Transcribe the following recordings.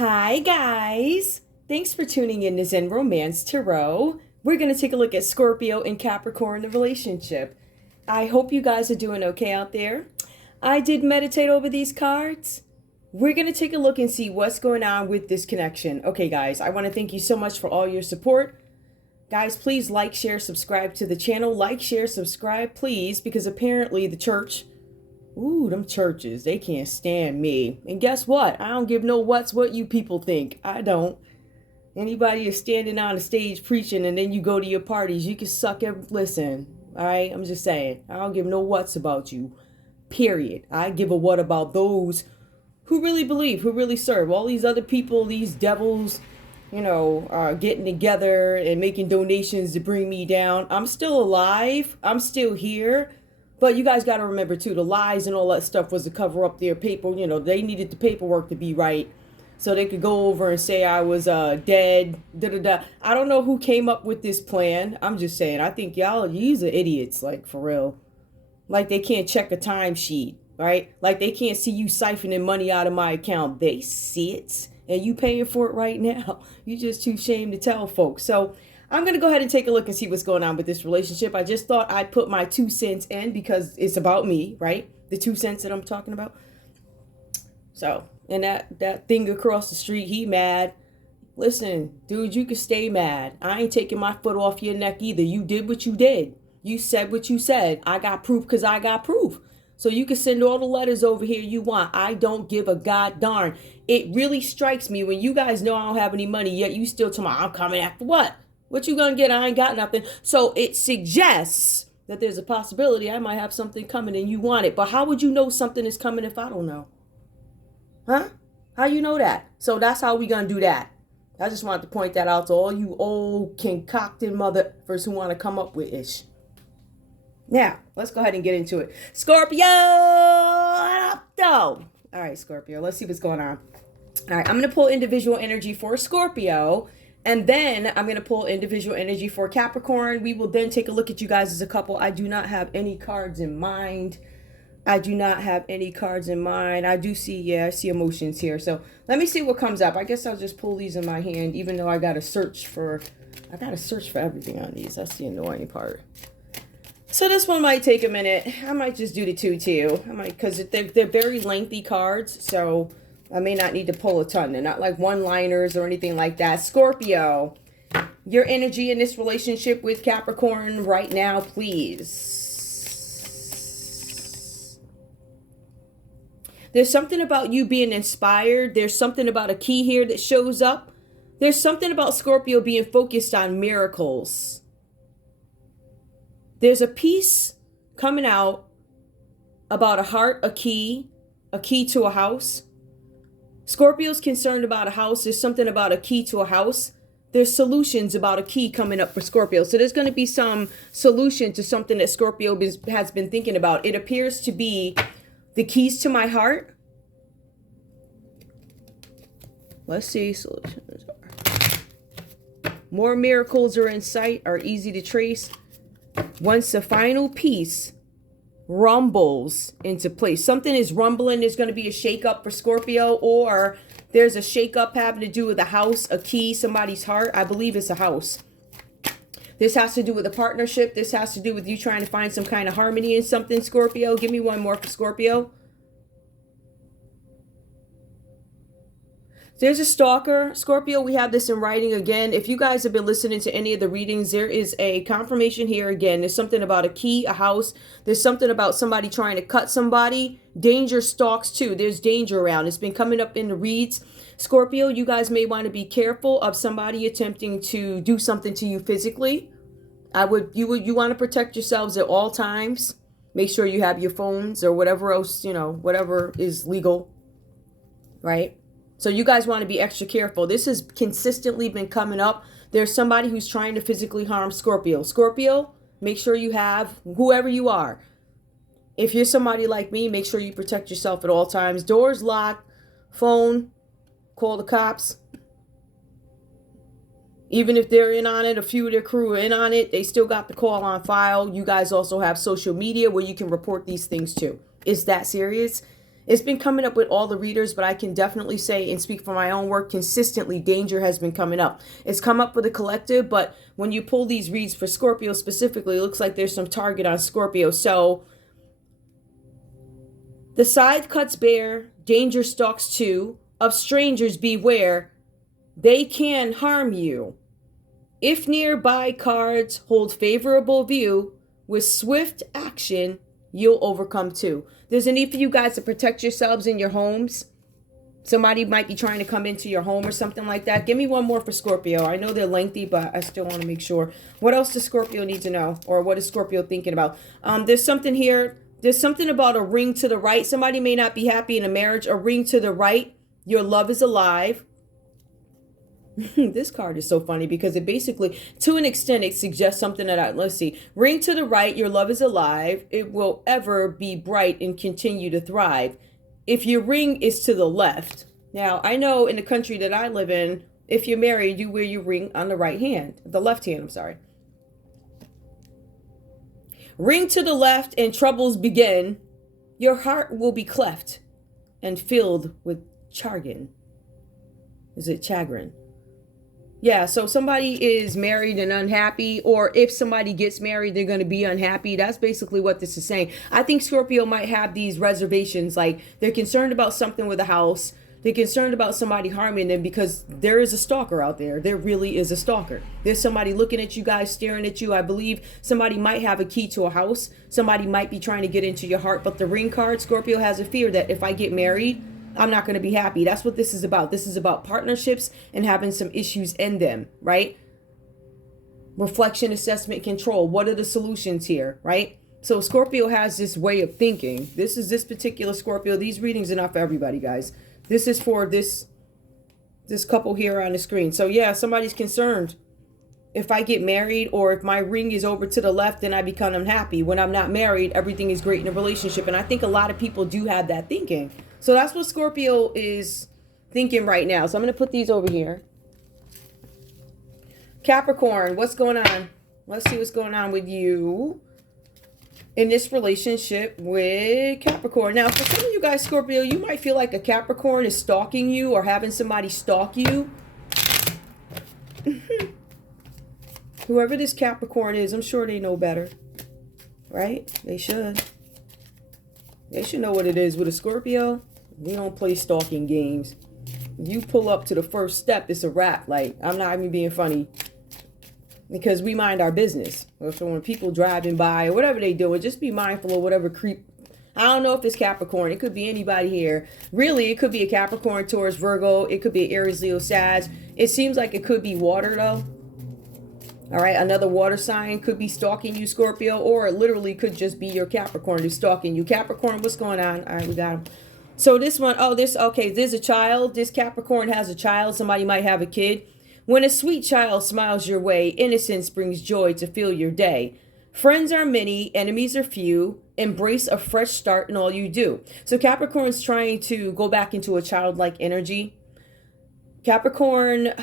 Hi, guys. Thanks for tuning in to Zen Romance Tarot. We're going to take a look at Scorpio and Capricorn, the relationship. I hope you guys are doing okay out there. I did meditate over these cards. We're going to take a look and see what's going on with this connection. Okay, guys, I want to thank you so much for all your support. Guys, please like, share, subscribe to the channel. Like, share, subscribe, please, because apparently the church... Ooh, them churches, they can't stand me. And guess what? I don't give no what you people think. I don't. Anybody is standing on the stage preaching and then you go to your parties, you can suck every... Listen, all right? I'm just saying. I don't give no whats about you. Period. I give a what about those who really believe, who really serve. All these other people, these devils, getting together and making donations to bring me down. I'm still alive. I'm still here. But you guys got to remember, too, the lies and all that stuff was to cover up their paper. They needed the paperwork to be right so they could go over and say I was dead. I don't know who came up with this plan. I'm just saying. I think y'all are idiots, like, for real. Like, they can't check a timesheet, right? Like, they can't see you siphoning money out of my account. They see it, and you paying for it right now. You just too ashamed to tell folks. So I'm going to go ahead and take a look and see what's going on with this relationship. I just thought I'd put my 2 cents in because it's about me, right? The 2 cents that I'm talking about. So, and that thing across the street, he mad. Listen, dude, you can stay mad. I ain't taking my foot off your neck either. You did what you did. You said what you said. I got proof because I got proof. So you can send all the letters over here you want. I don't give a god darn. It really strikes me when you guys know I don't have any money, yet you still tell me I'm coming after what? What you gonna get? I ain't got nothing. So it suggests that there's a possibility I might have something coming and you want it. But how would you know something is coming if I don't know? Huh? How you know that? So that's how we gonna do that. I just wanted to point that out to all you old concocted motherfuckers who want to come up with ish. Now, let's go ahead and get into it. Scorpio! All right, Scorpio, let's see what's going on. All right, I'm going to pull individual energy for Scorpio. And then I'm going to pull individual energy for Capricorn. We will then take a look at you guys as a couple. I do not have any cards in mind. I do see, I see emotions here. So let me see what comes up. I guess I'll just pull these in my hand, even though I got to search for everything on these. That's the annoying part. So this one might take a minute. I might just do the 2 too. Because they're very lengthy cards. So I may not need to pull a ton. They're not like one-liners or anything like that. Scorpio, your energy in this relationship with Capricorn right now, please. There's something about you being inspired. There's something about a key here that shows up. There's something about Scorpio being focused on miracles. There's a piece coming out about a heart, a key to a house. Scorpio's concerned about a house. There's something about a key to a house. There's solutions about a key coming up for Scorpio. So there's going to be some solution to something that Scorpio has been thinking about. It appears to be the keys to my heart. Let's see. Solutions are more miracles are in sight, are easy to trace. Once the final piece rumbles into place. Something is rumbling. There's going to be a shakeup for Scorpio, or there's a shakeup having to do with a house, a key, somebody's heart. I believe it's a house. This has to do with a partnership. This has to do with you trying to find some kind of harmony in something, Scorpio. Give me one more for Scorpio. There's a stalker. Scorpio, we have this in writing again. If you guys have been listening to any of the readings, there is a confirmation here again. There's something about a key, a house. There's something about somebody trying to cut somebody. Danger stalks too. There's danger around. It's been coming up in the reads. Scorpio, you guys may want to be careful of somebody attempting to do something to you physically. You want to protect yourselves at all times. Make sure you have your phones or whatever else, whatever is legal, right? So you guys want to be extra careful. This has consistently been coming up. There's somebody who's trying to physically harm Scorpio. Scorpio, make sure you have whoever you are. If you're somebody like me, make sure you protect yourself at all times. Doors locked, phone, call the cops. Even if they're in on it, a few of their crew are in on it, they still got the call on file. You guys also have social media where you can report these things too. It's that serious. It's been coming up with all the readers, but I can definitely say and speak for my own work, consistently, danger has been coming up. It's come up with a collective, but when you pull these reads for Scorpio specifically, it looks like there's some target on Scorpio. So the scythe cuts bare, danger stalks too. Of strangers beware, they can harm you. If nearby cards hold favorable view, with swift action, you'll overcome too. There's a need for you guys to protect yourselves in your homes. Somebody might be trying to come into your home or something like that. Give me one more for Scorpio. I know they're lengthy, but I still want to make sure. What else does Scorpio need to know? Or what is Scorpio thinking about? There's something here. There's something about a ring to the right. Somebody may not be happy in a marriage. A ring to the right. Your love is alive. This card is so funny because it basically, to an extent, it suggests something that let's see. Ring to the right, your love is alive. It will ever be bright and continue to thrive. If your ring is to the left. Now, I know in the country that I live in, if you're married, you wear your ring on the right hand. The left hand, I'm sorry. Ring to the left and troubles begin. Your heart will be cleft and filled with chagrin. Is it chagrin? Yeah, so somebody is married and unhappy, or if somebody gets married, they're going to be unhappy. That's basically what this is saying. I think Scorpio might have these reservations, like they're concerned about something with a house. They're concerned about somebody harming them because there is a stalker out there. There really is a stalker. There's somebody looking at you guys, staring at you. I believe somebody might have a key to a house. Somebody might be trying to get into your heart. But the ring card, Scorpio has a fear that if I get married, I'm not going to be happy. That's what this is about. This is about partnerships and having some issues in them, right? Reflection, assessment, control. What are the solutions here, right? So Scorpio has this way of thinking. This is this particular Scorpio. These readings are not for everybody, guys. This is for this couple here on the screen. So yeah, somebody's concerned. If I get married or if my ring is over to the left, then I become unhappy. When I'm not married, everything is great in a relationship. And I think a lot of people do have that thinking. So that's what Scorpio is thinking right now. So I'm going to put these over here. Capricorn, what's going on? Let's see what's going on with you in this relationship with Capricorn. Now, for some of you guys, Scorpio, you might feel like a Capricorn is stalking you or having somebody stalk you. Whoever this Capricorn is, I'm sure they know better, right? They should. They should know what it is with a Scorpio. We don't play stalking games. If you pull up to the first step, it's a wrap. Like, I'm not even being funny. Because we mind our business. So when people driving by or whatever they do, just be mindful of whatever creep. I don't know if it's Capricorn. It could be anybody here. Really, it could be a Capricorn, Taurus, Virgo. It could be an Aries, Leo, Sag. It seems like it could be water, though. All right, another water sign could be stalking you, Scorpio, or it literally could just be your Capricorn who's stalking you. Capricorn, what's going on? All right, we got him. So this one, okay, there's a child. This Capricorn has a child. Somebody might have a kid. When a sweet child smiles your way, innocence brings joy to fill your day. Friends are many, enemies are few. Embrace a fresh start in all you do. So Capricorn's trying to go back into a childlike energy. Capricorn,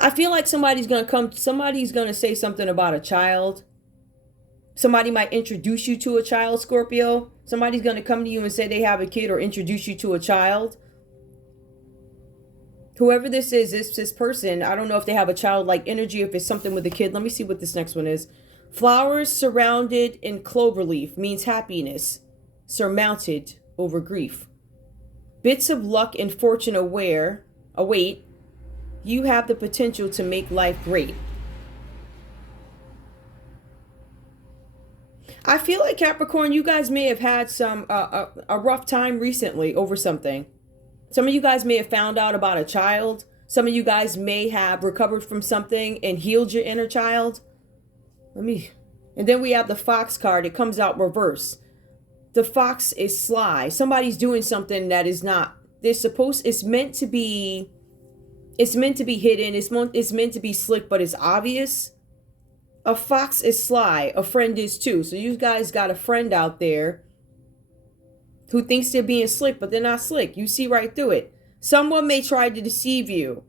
I feel like somebody's going to say something about a child. Somebody might introduce you to a child, Scorpio. Somebody's going to come to you and say they have a kid or introduce you to a child. Whoever this is, this person, I don't know if they have a childlike energy, if it's something with a kid. Let me see what this next one is. Flowers surrounded in cloverleaf means happiness, surmounted over grief. Bits of luck and fortune await. You have the potential to make life great. I feel like Capricorn, you guys may have had some a rough time recently over something. Some of you guys may have found out about a child. Some of you guys may have recovered from something and healed your inner child. And then we have the Fox card. It comes out reverse. The fox is sly. Somebody's doing something that is not. It's meant to be hidden. It's meant to be slick, but it's obvious. A fox is sly. A friend is too. So you guys got a friend out there who thinks they're being slick, but they're not slick. You see right through it. Someone may try to deceive you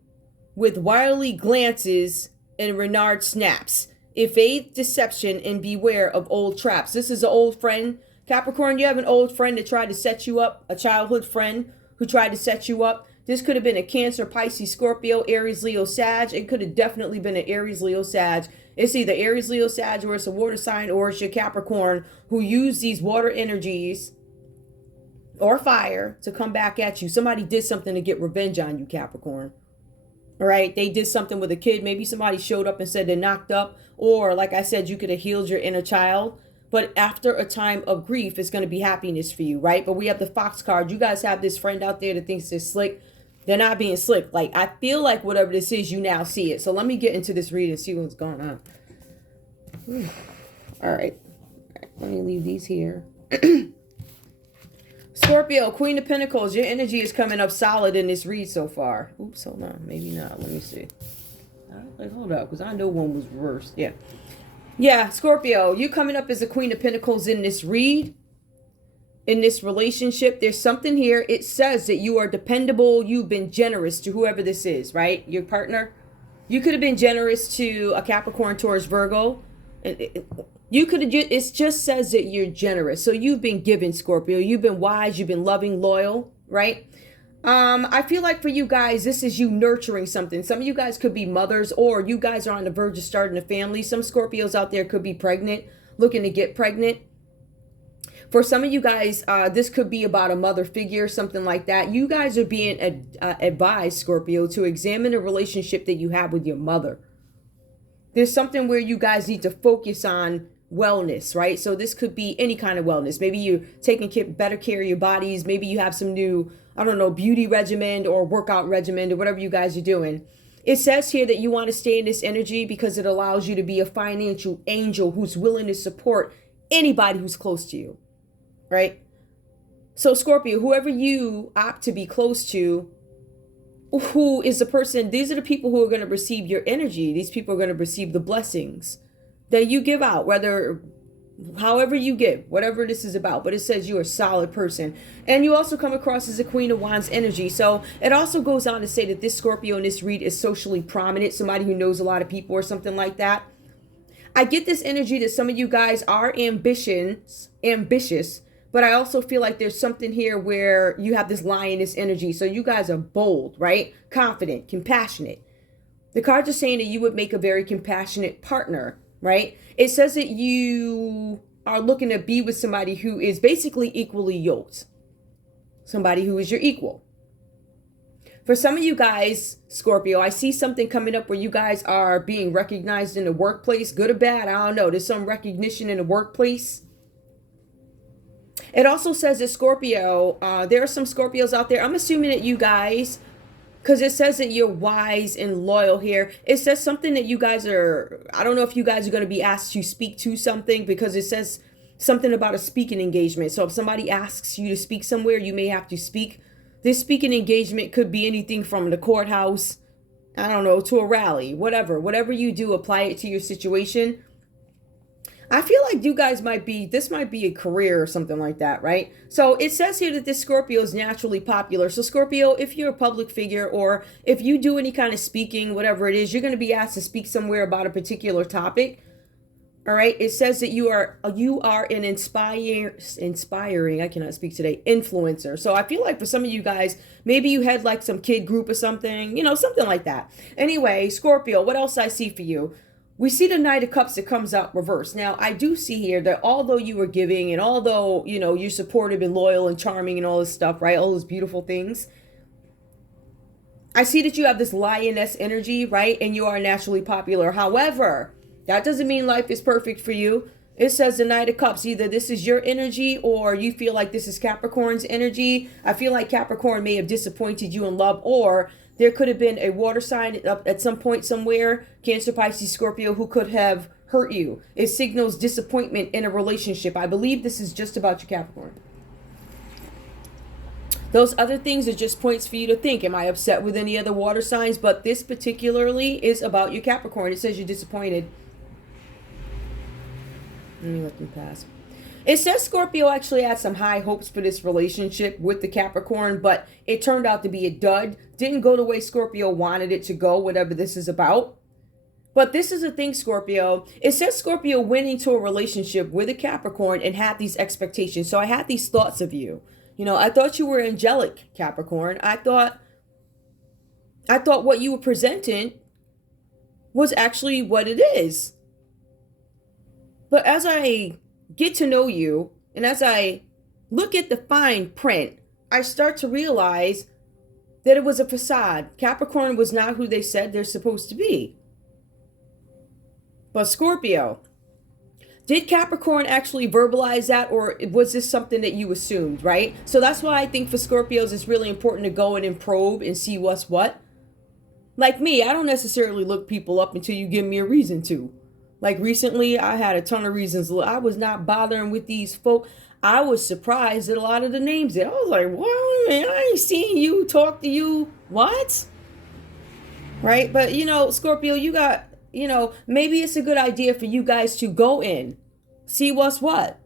with wily glances and renard snaps. Evade deception and beware of old traps. This is an old friend Capricorn, you have an old friend that tried to set you up, a childhood friend who tried to set you up. This could have been a Cancer, Pisces, Scorpio, Aries, Leo, Sag. It could have definitely been an Aries, Leo, Sag. It's either Aries, Leo, Sag, or it's a water sign, or it's your Capricorn who used these water energies or fire to come back at you. Somebody did something to get revenge on you, Capricorn. All right, they did something with a kid. Maybe somebody showed up and said they're knocked up, or like I said, you could have healed your inner child. But after a time of grief, it's going to be happiness for you, right? But we have the Fox card. You guys have this friend out there that thinks they're slick. They're not being slick. Like, I feel like whatever this is, you now see it. So let me get into this read and see what's going on. All right. Let me leave these here. Scorpio, Queen of Pentacles. Your energy is coming up solid in this read so far. Oops, hold on. Maybe not. Let me see. Like, hold up, because I know one was worse. Yeah. Yeah, Scorpio, you coming up as a Queen of Pentacles in this read. In this relationship, there's something here. It says that you are dependable. You've been generous to whoever this is, right? Your partner. You could have been generous to a Capricorn, Taurus, Virgo. You could have. It just says that you're generous. So you've been given, Scorpio. You've been wise. You've been loving, loyal, right? I feel like for you guys, this is you nurturing something. Some of you guys could be mothers, or you guys are on the verge of starting a family. Some Scorpios out there could be pregnant, looking to get pregnant. For some of you guys, this could be about a mother figure, something like that. You guys are being advised, Scorpio, to examine a relationship that you have with your mother. There's something where you guys need to focus on wellness, right? So this could be any kind of wellness. Maybe you're taking better care of your bodies. Maybe you have some new, I don't know, beauty regimen or workout regimen or whatever you guys are doing. It says here that you want to stay in this energy because it allows you to be a financial angel who's willing to support anybody who's close to you, right? So Scorpio, whoever you opt to be close to, who is the person, these are the people who are going to receive your energy. These people are going to receive the blessings that you give out, however you give, whatever this is about. But it says you're a solid person. And you also come across as a Queen of Wands energy. So it also goes on to say that this Scorpio in this read is socially prominent, somebody who knows a lot of people or something like that. I get this energy that some of you guys are ambitious, but I also feel like there's something here where you have this lioness energy. So you guys are bold, right? Confident, compassionate. The cards are saying that you would make a very compassionate partner, right? It says that you are looking to be with somebody who is basically equally yoked. Somebody who is your equal. For some of you guys, Scorpio, I see something coming up where you guys are being recognized in the workplace, good or bad, I don't know. There's some recognition in the workplace. It also says that Scorpio, there are some Scorpios out there. I'm assuming that you guys, because it says that you're wise and loyal here. It says something that you guys are, I don't know if you guys are going to be asked to speak to something, because it says something about a speaking engagement. So if somebody asks you to speak somewhere, you may have to speak. This speaking engagement could be anything from the courthouse, I don't know, to a rally, whatever you do, apply it to your situation. I feel like you guys this might be a career or something like that, right? So it says here that this Scorpio is naturally popular. So Scorpio, if you're a public figure or if you do any kind of speaking, whatever it is, you're going to be asked to speak somewhere about a particular topic. All right. It says that you are an inspiring, I cannot speak today, influencer. So I feel like for some of you guys, maybe you had like some kid group or something, something like that. Anyway, Scorpio, what else I see for you? We see the Knight of Cups that comes out reversed. Now, I do see here that although you were giving and although, you're supportive and loyal and charming and all this stuff, right? All those beautiful things. I see that you have this lioness energy, right? And you are naturally popular. However, that doesn't mean life is perfect for you. It says the Knight of Cups. Either this is your energy or you feel like this is Capricorn's energy. I feel like Capricorn may have disappointed you in love, or there could have been a water sign at some point somewhere, Cancer, Pisces, Scorpio, who could have hurt you. It signals disappointment in a relationship. I believe this is just about your Capricorn. Those other things are just points for you to think. Am I upset with any other water signs? But this particularly is about your Capricorn. It says you're disappointed. Let me let them pass. It says Scorpio actually had some high hopes for this relationship with the Capricorn, but it turned out to be a dud. Didn't go the way Scorpio wanted it to go, whatever this is about. But this is the thing, Scorpio. It says Scorpio went into a relationship with a Capricorn and had these expectations. So I had these thoughts of you. I thought you were angelic, Capricorn. I thought what you were presenting was actually what it is. But as I get to know you and as I look at the fine print, I start to realize that it was a facade. Capricorn was not who they said they're supposed to be. But Scorpio, did Capricorn actually verbalize that, or was this something that you assumed, right? So that's why I think for Scorpios, it's really important to go in and probe and see what's what. Like me, I don't necessarily look people up until you give me a reason to. Like recently, I had a ton of reasons. I was not bothering with these folk. I was surprised at a lot of the names there. I was like, what? Man, I ain't seen you, talk to you. What? Right? But, Scorpio, you got, maybe it's a good idea for you guys to go in, see what's what.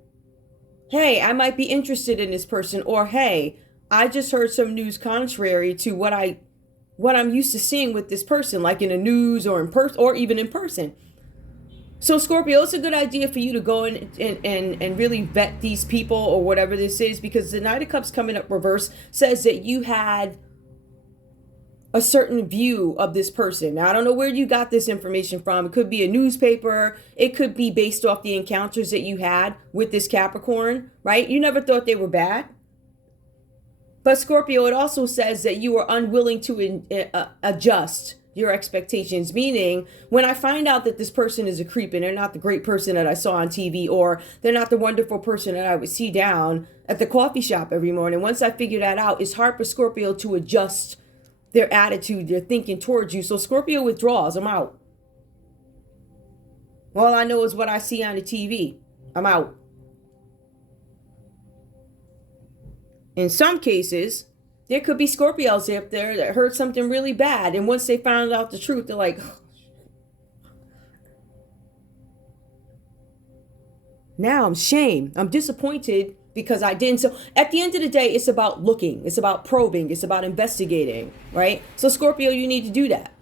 Hey, I might be interested in this person. Or, hey, I just heard some news contrary to what I'm used to seeing with this person, like in the news or in person, or even in person. So Scorpio, it's a good idea for you to go in and really vet these people or whatever this is, because the Knight of Cups coming up reverse says that you had a certain view of this person. Now, I don't know where you got this information from. It could be a newspaper. It could be based off the encounters that you had with this Capricorn, right? You never thought they were bad. But Scorpio, it also says that you are unwilling to adjust your expectations, meaning when I find out that this person is a creep and they're not the great person that I saw on TV, or they're not the wonderful person that I would see down at the coffee shop every morning, once I figure that out, it's hard for Scorpio to adjust their attitude, their thinking towards you. So Scorpio withdraws. I'm out. All I know is what I see on the TV. I'm out. In some cases, there could be Scorpios up there that heard something really bad. And once they found out the truth, they're like, oh, now I'm shamed. I'm disappointed because I didn't. So at the end of the day, it's about looking. It's about probing. It's about investigating, right? So Scorpio, you need to do that.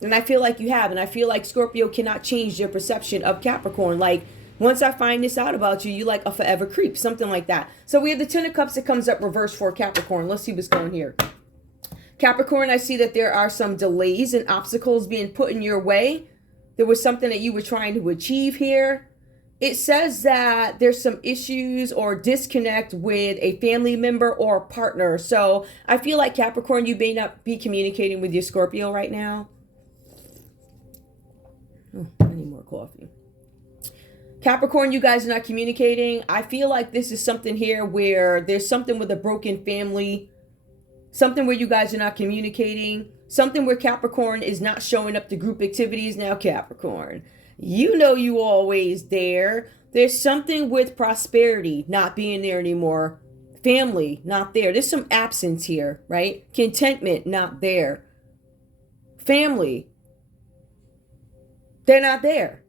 And I feel like you have. And I feel like Scorpio cannot change your perception of Capricorn. Like, once I find this out about you, you like a forever creep, something like that. So we have the Ten of Cups that comes up reverse for Capricorn. Let's see what's going here. Capricorn, I see that there are some delays and obstacles being put in your way. There was something that you were trying to achieve here. It says that there's some issues or disconnect with a family member or partner. So I feel like Capricorn, you may not be communicating with your Scorpio right now. Oh, I need more coffee. Capricorn, you guys are not communicating. I feel like this is something here where there's something with a broken family, something where you guys are not communicating, something where Capricorn is not showing up to group activities. Now, Capricorn, you know you always there. There's something with prosperity not being there anymore. Family not there. There's some absence here, right? Contentment not there. Family, they're not there.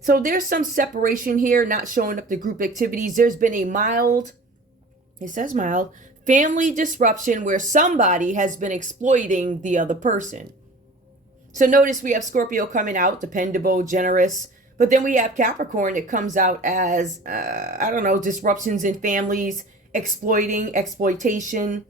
So there's some separation here, not showing up to group activities. There's been a mild, it says mild, family disruption where somebody has been exploiting the other person. So notice we have Scorpio coming out, dependable, generous. But then we have Capricorn that comes out as, disruptions in families, exploitation,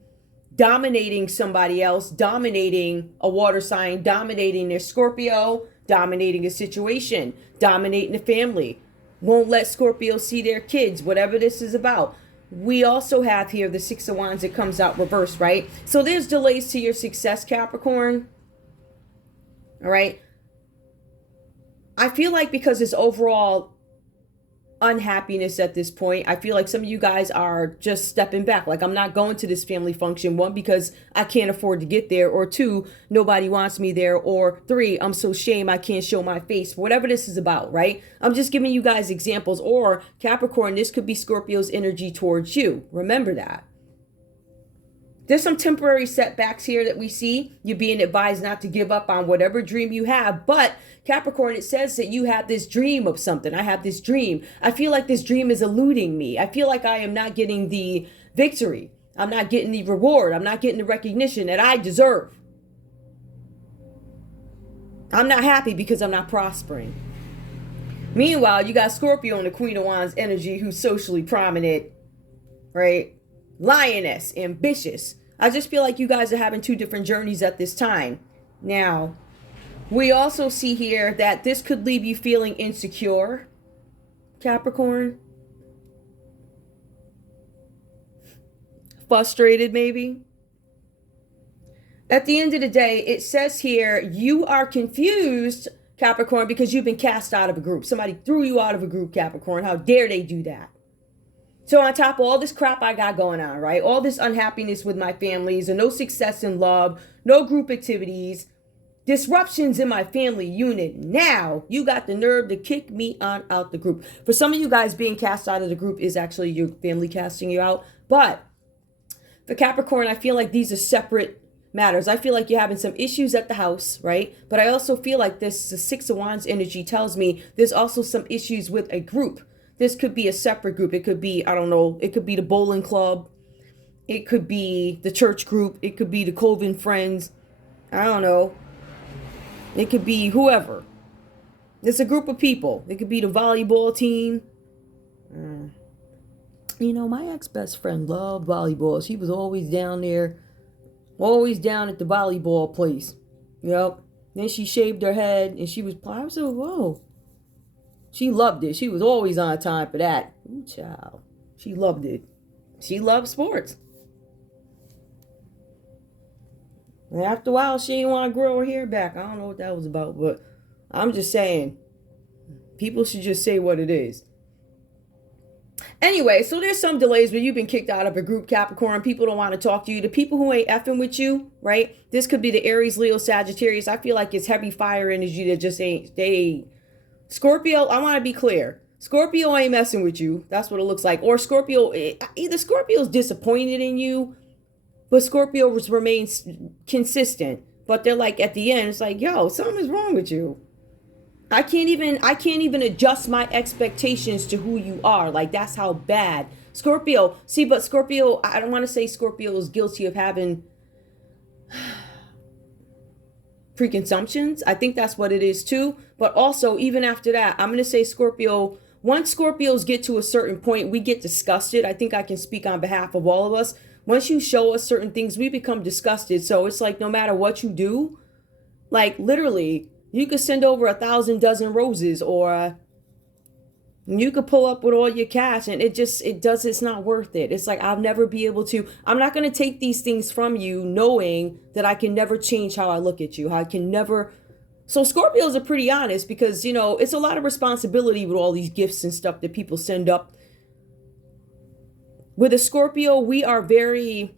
dominating somebody else, dominating a water sign, dominating their Scorpio, dominating a situation, dominating the family, won't let Scorpio see their kids, whatever this is about. We also have here the Six of Wands that comes out reversed, right? So there's delays to your success, Capricorn. All right. I feel like because it's overall unhappiness at this point, I feel like some of you guys are just stepping back. Like, I'm not going to this family function. One, because I can't afford to get there. Or two, nobody wants me there. Or three, I'm so ashamed I can't show my face. Whatever this is about, right? I'm just giving you guys examples. Or Capricorn, this could be Scorpio's energy towards you. Remember that. There's some temporary setbacks here that we see. You're being advised not to give up on whatever dream you have. But Capricorn, it says that you have this dream of something. I have this dream. I feel like this dream is eluding me. I feel like I am not getting the victory. I'm not getting the reward. I'm not getting the recognition that I deserve. I'm not happy because I'm not prospering. Meanwhile, you got Scorpio and the Queen of Wands energy, who's socially prominent, right? Lioness, ambitious. I just feel like you guys are having two different journeys at this time. Now, we also see here that this could leave you feeling insecure, Capricorn. Frustrated, maybe. At the end of the day, it says here, you are confused, Capricorn, because you've been cast out of a group. Somebody threw you out of a group, Capricorn. How dare they do that? So on top of all this crap I got going on, right? All this unhappiness with my families and no success in love, no group activities, disruptions in my family unit. Now you got the nerve to kick me on out the group. For some of you guys, being cast out of the group is actually your family casting you out. But for Capricorn, I feel like these are separate matters. I feel like you're having some issues at the house, right? But I also feel like this, the Six of Wands energy tells me there's also some issues with a group. This could be a separate group. It could be, I don't know, it could be the bowling club. It could be the church group. It could be the Coven friends. I don't know. It could be whoever. It's a group of people. It could be the volleyball team. You know, my ex-best friend loved volleyball. She was always down there, always down at the volleyball place. Yep. Then she shaved her head and she was, I was so, whoa. She loved it. She was always on time for that. Ooh, child. She loved it. She loved sports. And after a while, she didn't want to grow her hair back. I don't know what that was about, but I'm just saying, people should just say what it is. Anyway, so there's some delays where you've been kicked out of a group, Capricorn. People don't want to talk to you. The people who ain't effing with you, right? This could be the Aries, Leo, Sagittarius. I feel like it's heavy fire energy that just ain't, they Scorpio, I want to be clear. Scorpio ain't messing with you. That's what it looks like. Or Scorpio, either Scorpio's disappointed in you, but Scorpio remains consistent. But they're like, at the end, it's like, yo, something's wrong with you. I can't even adjust my expectations to who you are. Like, that's how bad. Scorpio, see, but Scorpio, I don't want to say Scorpio is guilty of having preconceptions. I think that's what it is too. But also, even after that, I'm going to say Scorpio, once Scorpios get to a certain point, we get disgusted. I think I can speak on behalf of all of us. Once you show us certain things, we become disgusted. So it's like, no matter what you do, like literally, you could send over 1,000 dozen roses, or you could pull up with all your cash, and it's not worth it. It's like, I'll never be able to, I'm not going to take these things from you knowing that I can never change how I look at you, how I can never. So Scorpios are pretty honest because, you know, it's a lot of responsibility with all these gifts and stuff that people send up. With a Scorpio, we're very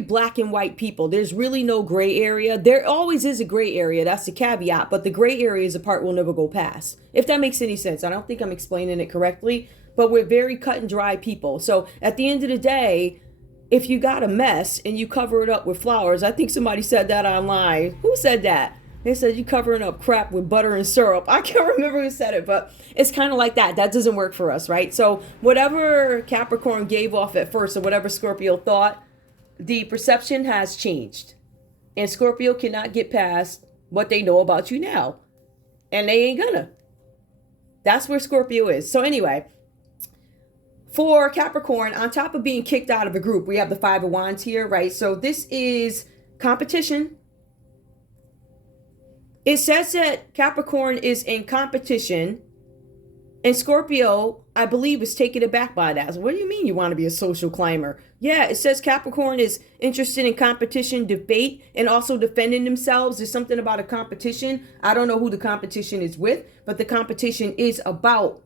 black and white people. There's really no gray area. There always is a gray area. That's the caveat. But the gray area is a part we'll never go past. If that makes any sense. I don't think I'm explaining it correctly. But we're very cut and dry people. So at the end of the day, if you got a mess and you cover it up with flowers, I think somebody said that online. Who said that? They said you covering up crap with butter and syrup. I can't remember who said it, but it's kind of like that. That doesn't work for us, right? So whatever Capricorn gave off at first, or whatever Scorpio thought, the perception has changed. And Scorpio cannot get past what they know about you now. And they ain't gonna. That's where Scorpio is. So anyway, for Capricorn, on top of being kicked out of a group, we have the Five of Wands here, right? So this is competition. It says that Capricorn is in competition, and Scorpio, I believe, is taken aback by that. So what do you mean you want to be a social climber? Yeah, it says Capricorn is interested in competition, debate, and also defending themselves. There's something about a competition. I don't know who the competition is with, but the competition is about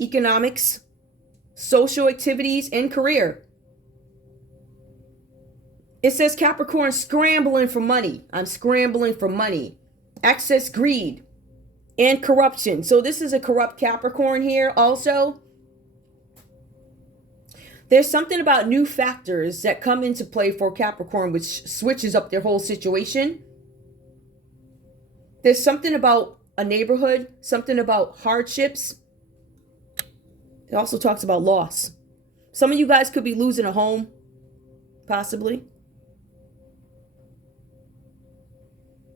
economics, social activities, and career. It says Capricorn scrambling for money. I'm scrambling for money. Excess greed and corruption. So this is a corrupt Capricorn here also. There's something about new factors that come into play for Capricorn, which switches up their whole situation. There's something about a neighborhood, something about hardships. It also talks about loss. Some of you guys could be losing a home, possibly.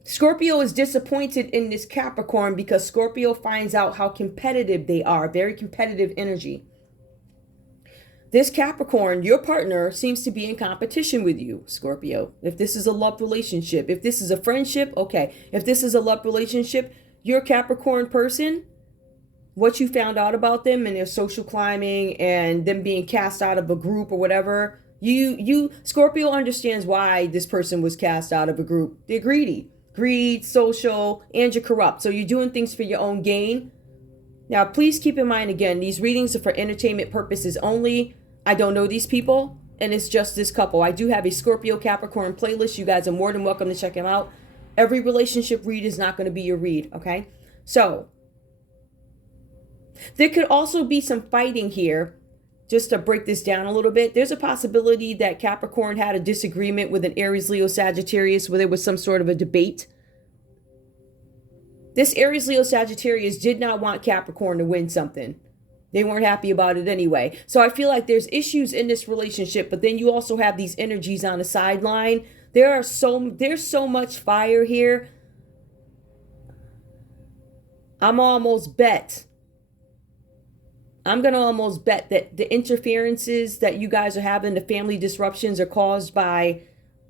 Scorpio is disappointed in this Capricorn because Scorpio finds out how competitive they are. Very competitive energy. This Capricorn, your partner, seems to be in competition with you, Scorpio. If this is a love relationship, if this is a friendship, okay. If this is a love relationship, your Capricorn person, what you found out about them and their social climbing and them being cast out of a group or whatever, Scorpio understands why this person was cast out of a group. They're greedy. Greed, social, and you're corrupt. So you're doing things for your own gain. Now, please keep in mind, again, these readings are for entertainment purposes only. I don't know these people, and it's just this couple. I do have a Scorpio Capricorn playlist. You guys are more than welcome to check them out. Every relationship read is not going to be your read, okay? So, there could also be some fighting here. Just to break this down a little bit, there's a possibility that Capricorn had a disagreement with an Aries, Leo, Sagittarius where there was some sort of a debate. This Aries, Leo, Sagittarius did not want Capricorn to win something. They weren't happy about it anyway. So I feel like there's issues in this relationship, but then you also have these energies on the sideline. There's so much fire here. I'm going to almost bet that the interferences that you guys are having, the family disruptions, are caused by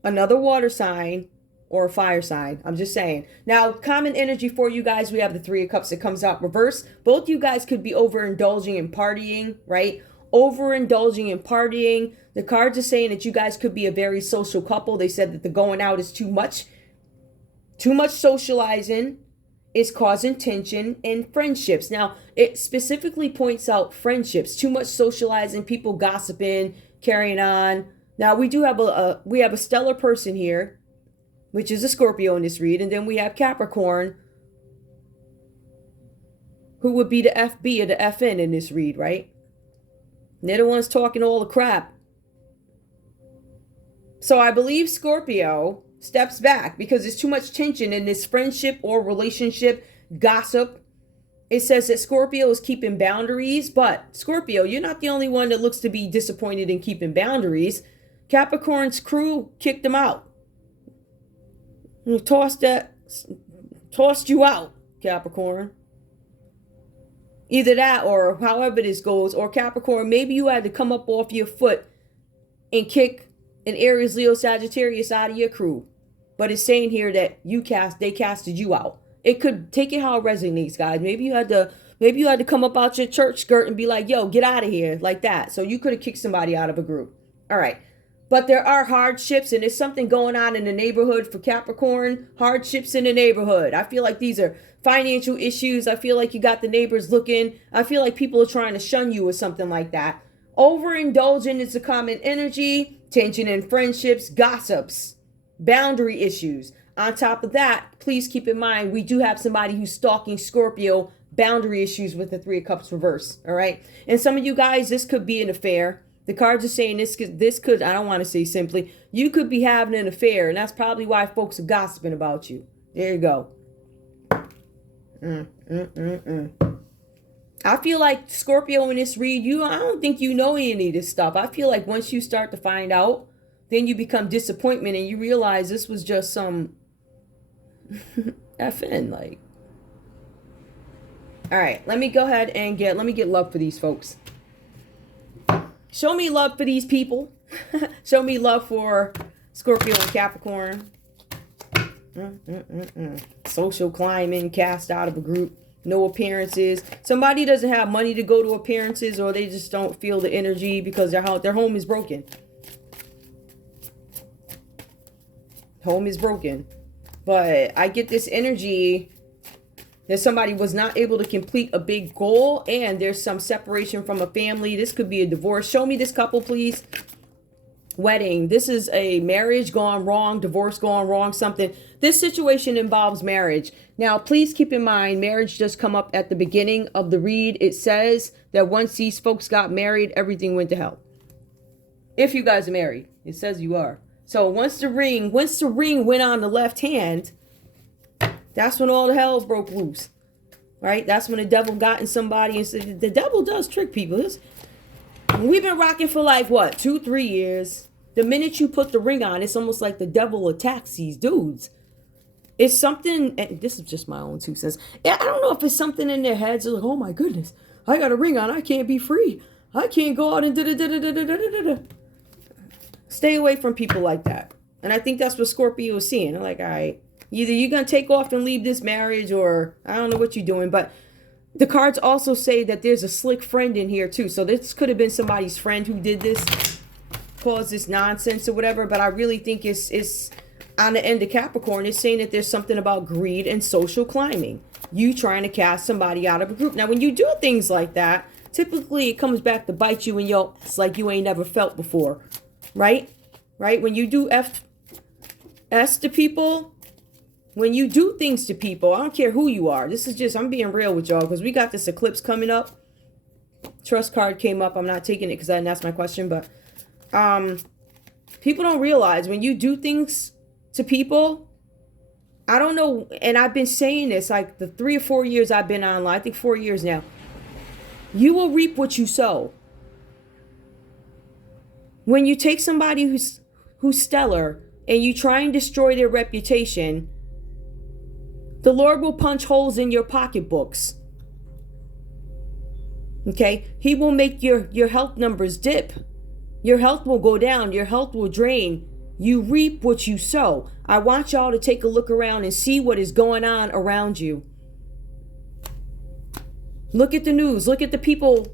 another water sign or a fire sign. I'm just saying. Now, common energy for you guys, we have the Three of Cups that comes out reverse. Both you guys could be overindulging and partying, right? Overindulging and partying. The cards are saying that you guys could be a very social couple. They said that the going out is too much. Too much socializing is causing tension in friendships. Now, it specifically points out friendships. Too much socializing, people gossiping, carrying on. Now, we do have a stellar person here, which is a Scorpio in this read, and then we have Capricorn, who would be the FB or the FN in this read, right? And they're the ones talking all the crap. So I believe Scorpio steps back because there's too much tension in this friendship or relationship, gossip. It says that Scorpio is keeping boundaries, but Scorpio, you're not the only one that looks to be disappointed in keeping boundaries. Capricorn's crew kicked them out. Tossed you out, Capricorn. Either that or however this goes, or Capricorn, maybe you had to come up off your foot and kick an Aries, Leo, Sagittarius out of your crew. But it's saying here that they casted you out. It could take it how it resonates, guys. Maybe you had to come up out your church skirt and be like, yo, get out of here, like that. So you could have kicked somebody out of a group. All right. But there are hardships, and there's something going on in the neighborhood for Capricorn. Hardships in the neighborhood. I feel like these are financial issues. I feel like you got the neighbors looking. I feel like people are trying to shun you or something like that. Overindulging is a common energy. Tension in friendships, gossips, boundary issues. On top of that, please keep in mind, we do have somebody who's stalking Scorpio, boundary issues with the Three of Cups reverse. All right. And some of you guys, this could be an affair. The cards are saying this could, I don't want to say simply, you could be having an affair. And that's probably why folks are gossiping about you. There you go. I feel like Scorpio in this read, I don't think you know any of this stuff. I feel like once you start to find out, then you become disappointment and you realize this was just some effing like. All right, let me go ahead and let me get love for these folks. Show me love for these people. Show me love for Scorpio and Capricorn. Social climbing, cast out of a group, no appearances. Somebody doesn't have money to go to appearances, or they just don't feel the energy because their home is broken. Home is broken. But I get this energy that somebody was not able to complete a big goal, and there's some separation from a family. This could be a divorce. Show me this couple, please. Wedding. This is a marriage gone wrong, divorce gone wrong, something. This situation involves marriage. Now, please keep in mind, marriage does come up at the beginning of the read. It says that once these folks got married, everything went to hell. If you guys are married, it says you are. So once the ring went on the left hand, that's when all the hell broke loose, right? That's when the devil got in somebody and said, the devil does trick people. We've been rocking for like, what, 2-3 years. The minute you put the ring on, it's almost like the devil attacks these dudes. It's something, and this is just my own 2 cents. I don't know if it's something in their heads. Like, oh my goodness, I got a ring on. I can't be free. I can't go out and da-da-da-da-da-da-da-da. Stay away from people like that. And I think that's what Scorpio is seeing. They're like, all right, either you're going to take off and leave this marriage, or I don't know what you're doing. But the cards also say that there's a slick friend in here too. So this could have been somebody's friend who did this, caused this nonsense or whatever. But I really think it's on the end of Capricorn. It's saying that there's something about greed and social climbing. You trying to cast somebody out of a group. Now, when you do things like that, typically it comes back to bite you in your ass like you ain't never felt before. Right? Right? When you do S to people, when you do things to people, I don't care who you are. This is just, I'm being real with y'all because we got this eclipse coming up. Trust card came up. I'm not taking it because I didn't ask my question, but people don't realize when you do things to people, I don't know, and I've been saying this like the 3 or 4 years I've been online, I think 4 years now. You will reap what you sow. When you take somebody who's stellar and you try and destroy their reputation, the Lord will punch holes in your pocketbooks. Okay? He will make your health numbers dip. Your health will go down. Your health will drain. You reap what you sow. I want y'all to take a look around and see what is going on around you. Look at the news. Look at the people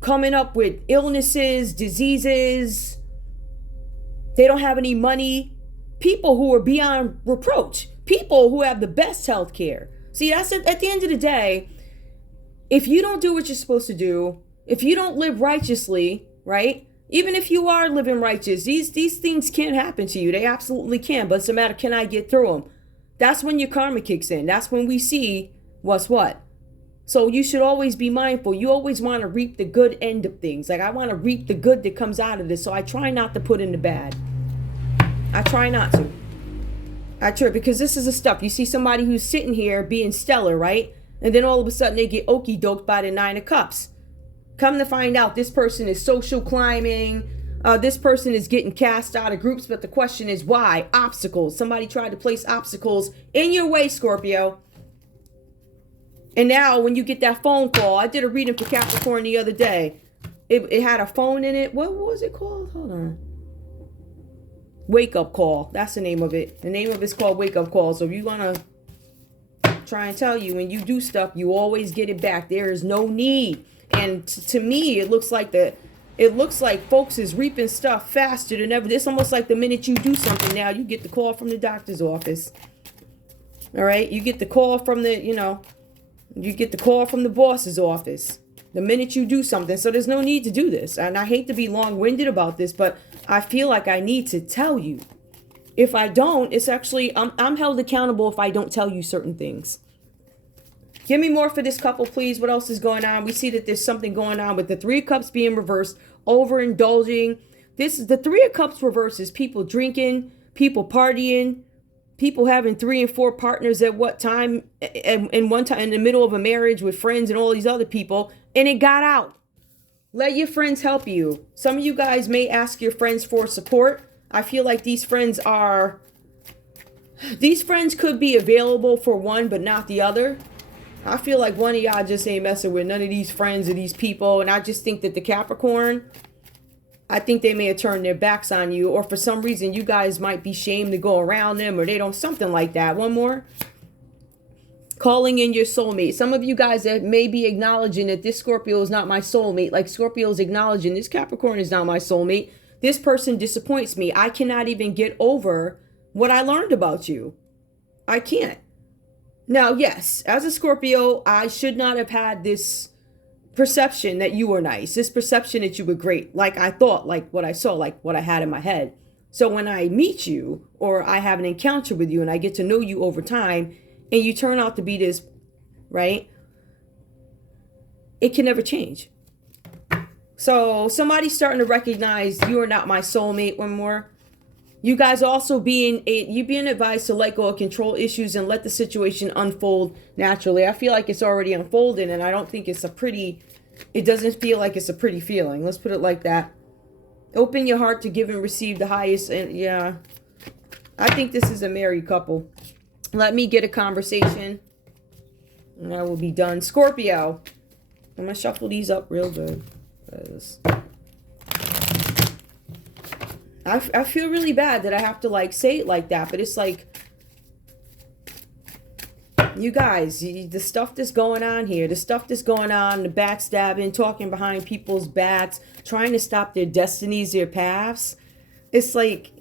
coming up with illnesses, diseases. They don't have any money. People who are beyond reproach. People who have the best health care. See, that's at the end of the day, if you don't do what you're supposed to do, if you don't live righteously, right? Even if you are living righteous, these things can't happen to you. They absolutely can. But it's a matter, can I get through them? That's when your karma kicks in. That's when we see what's what. So you should always be mindful. You always want to reap the good end of things. Like I want to reap the good that comes out of this. So I try not to put in the bad. I try not to. I try, because this is the stuff. You see somebody who's sitting here being stellar, right? And then all of a sudden they get okey-doked by the 9 of Cups. Come to find out, this person is social climbing. This person is getting cast out of groups. But the question is why? Obstacles. Somebody tried to place obstacles in your way, Scorpio. And now when you get that phone call, I did a reading for Capricorn the other day. It had a phone in it. What was it called? Hold on. Wake Up Call. That's the name of it. The name of it's called Wake Up Call. So if you want to try and tell you, when you do stuff, you always get it back. There is no need. And to me, it looks like folks is reaping stuff faster than ever. It's almost like the minute you do something now, you get the call from the doctor's office. All right? You get the call from you get the call from the boss's office the minute you do something. So there's no need to do this. And I hate to be long-winded about this, but I feel like I need to tell you. If I don't, it's actually, I'm held accountable if I don't tell you certain things. Give me more for this couple, please. What else is going on? We see that there's something going on with the 3 of Cups being reversed, overindulging. This is the 3 of Cups reversed is people drinking, people partying, people having 3 and 4 partners at what time, and one time in the middle of a marriage with friends and all these other people, and it got out. Let your friends help you. Some of you guys may ask your friends for support. I feel like these friends could be available for one, but not the other. I feel like one of y'all just ain't messing with none of these friends or these people. And I just think that the Capricorn, I think they may have turned their backs on you. Or for some reason, you guys might be shamed to go around them. Or they don't, something like that. One more. Calling in your soulmate. Some of you guys that may be acknowledging that this Scorpio is not my soulmate. Like Scorpio is acknowledging this Capricorn is not my soulmate. This person disappoints me. I cannot even get over what I learned about you. I can't. Now, yes, as a Scorpio, I should not have had this perception that you were nice. This perception that you were great. Like I thought, like what I saw, like what I had in my head. So when I meet you or I have an encounter with you and I get to know you over time and you turn out to be this, right? It can never change. So somebody's starting to recognize you are not my soulmate one more. You guys also being advised to let go of control issues and let the situation unfold naturally. I feel like it's already unfolding and I don't think it doesn't feel like it's a pretty feeling. Let's put it like that. Open your heart to give and receive the highest. And yeah, I think this is a married couple. Let me get a conversation, and I will be done. Scorpio. I'm going to shuffle these up real good. I feel really bad that I have to, like, say it like that. But it's like, you guys, the stuff that's going on here, the stuff that's going on, the backstabbing, talking behind people's backs, trying to stop their destinies, their paths. It's like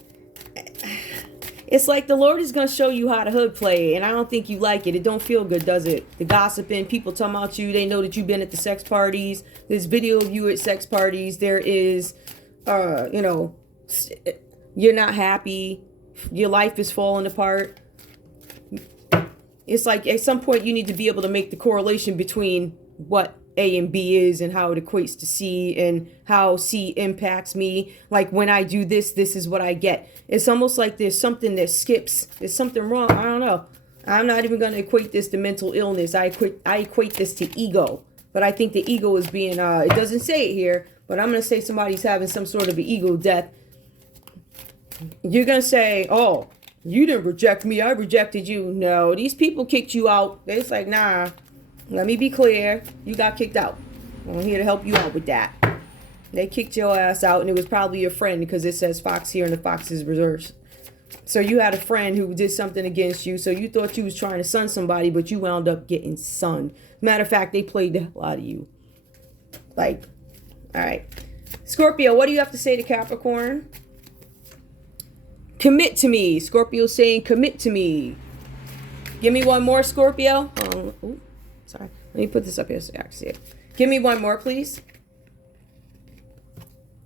the Lord is going to show you how to hood play, and I don't think you like it. It don't feel good, does it? The gossiping, people talking about you. They know that you've been at the sex parties. There's video of you at sex parties. There is, you know, you're not happy. Your life is falling apart. It's like at some point you need to be able to make the correlation between what A and B is and how it equates to C and how C impacts me. Like when I do this, this is what I get. It's almost like there's something that skips. There's something wrong. I don't know. I'm not even going to equate this to mental illness. I equate this to ego. But I think the ego is being, it doesn't say it here, but I'm going to say somebody's having some sort of an ego death. You're going to say, oh, you didn't reject me. I rejected you. No, these people kicked you out. It's like, nah, let me be clear. You got kicked out. I'm here to help you out with that. They kicked your ass out, and it was probably your friend because it says Fox here and the Fox is reserved. So you had a friend who did something against you. So you thought you was trying to sun somebody, but you wound up getting sunned. Matter of fact, they played the hell out of you. Like, all right. Scorpio, what do you have to say to Capricorn? Commit to me. Scorpio's saying commit to me. Give me one more, Scorpio. Ooh, sorry. Let me put this up here so I can see it. Give me one more, please.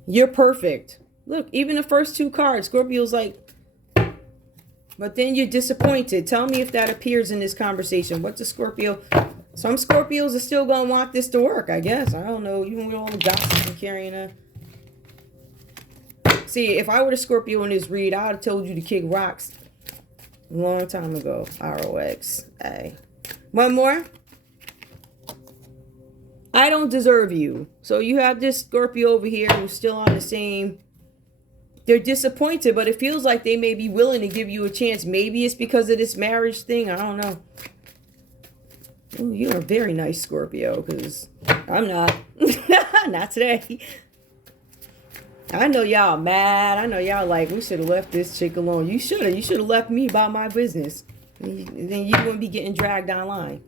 You're perfect. Look, even the first two cards, Scorpio's like, but then you're disappointed. Tell me if that appears in this conversation. What's a Scorpio? Some Scorpios are still going to want this to work, I guess. I don't know. Even with all the gossip and carrying a... See, if I were a Scorpio in this read, I would have told you to kick rocks a long time ago. ROX. Hey. One more. I don't deserve you. So you have this Scorpio over here who's still on the same... They're disappointed, but it feels like they may be willing to give you a chance. Maybe it's because of this marriage thing. I don't know. Ooh, you're a very nice Scorpio, because I'm not. Not today. I know y'all mad. I know y'all like, we should have left this chick alone. You should have. You should have left me about my business. Then you wouldn't be getting dragged online.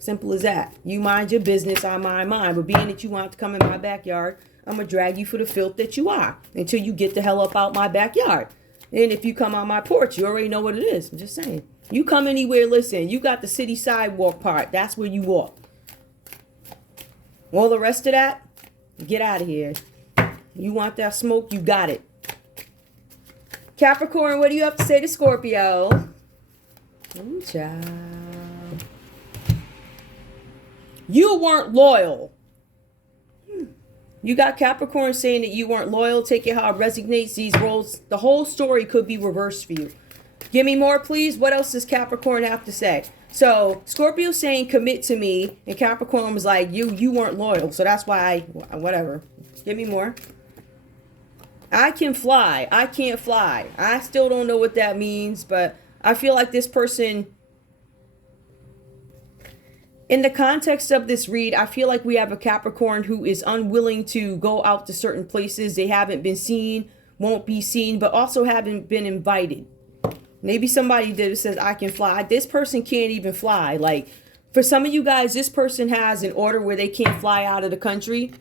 Simple as that. You mind your business, I mind mine. But being that you want to come in my backyard, I'm going to drag you for the filth that you are until you get the hell up out my backyard. And if you come on my porch, you already know what it is. I'm just saying. You come anywhere, listen, you got the city sidewalk part. That's where you walk. All the rest of that, get out of here. You want that smoke, you got it. Capricorn, what do you have to say to Scorpio? Ooh, child. You weren't loyal. You got Capricorn saying that you weren't loyal. Take it how it resonates. These roles, the whole story could be reversed for you. Give me more, please. What else does Capricorn have to say? So Scorpio saying commit to me, and Capricorn was like, you weren't loyal. So that's why whatever. Give me more. I can fly. I can't fly. I still don't know what that means, but I feel like this person, in the context of this read, I feel like we have a Capricorn who is unwilling to go out to certain places. They haven't been seen, won't be seen, but also haven't been invited. Maybe somebody that says, I can fly. This person can't even fly. Like, for some of you guys, this person has an order where they can't fly out of the country.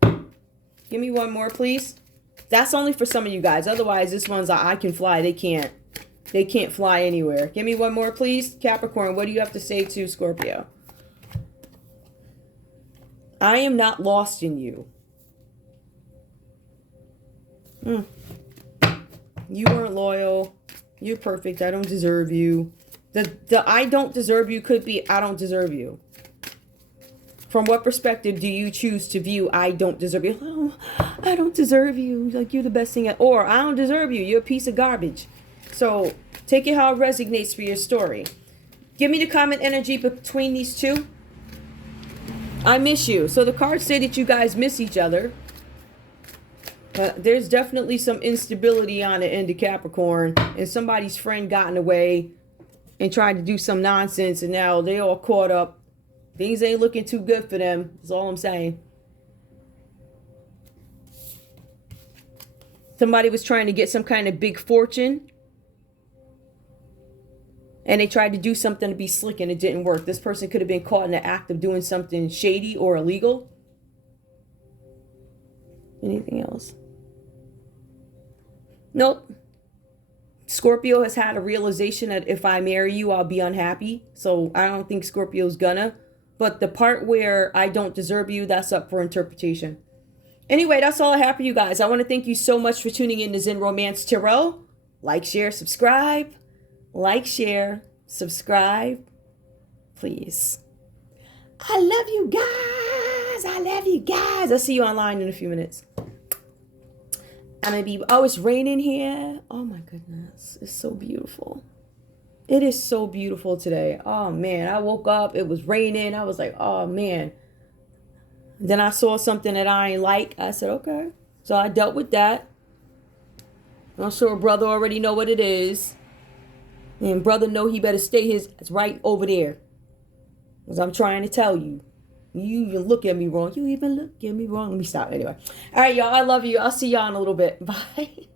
Give me one more, please. That's only for some of you guys. Otherwise, this one's like, I can fly. They can't. They can't fly anywhere. Give me one more, please. Capricorn, what do you have to say to Scorpio? I am not lost in you. You weren't loyal. You're perfect. I don't deserve you. The I don't deserve you could be I don't deserve you. From what perspective do you choose to view I don't deserve you? Oh, I don't deserve you. Like, you're the best thing. Or I don't deserve you. You're a piece of garbage. So take it how it resonates for your story. Give me the comment energy between these two. I miss you. So the cards say that you guys miss each other. There's definitely some instability on the end of Capricorn. And somebody's friend got in the way. and tried to do some nonsense, and now they all caught up. Things ain't looking too good for them. That's all I'm saying. Somebody was trying to get some kind of big fortune, and they tried to do something to be slick, and it didn't work. This person could have been caught in the act of doing something shady or illegal. Anything else? Nope. Scorpio has had a realization that if I marry you, I'll be unhappy. So I don't think Scorpio's gonna. But the part where I don't deserve you, that's up for interpretation. Anyway, that's all I have for you guys. I want to thank you so much for tuning in to Zen Romance Tarot. Like, share, subscribe. Like, share, subscribe. Please. I love you guys. I love you guys. I'll see you online in a few minutes. I'm going to be... Oh, it's raining here. Oh, my goodness. It's so beautiful. It is so beautiful today. Oh, man. I woke up. It was raining. I was like, oh, man. Then I saw something that I ain't like. I said, okay. So I dealt with that. I'm sure brother already know what it is. And brother know he better stay his right over there. Because I'm trying to tell you. You even look at me wrong. You even look at me wrong. Let me stop anyway. All right, y'all. I love you. I'll see y'all in a little bit. Bye.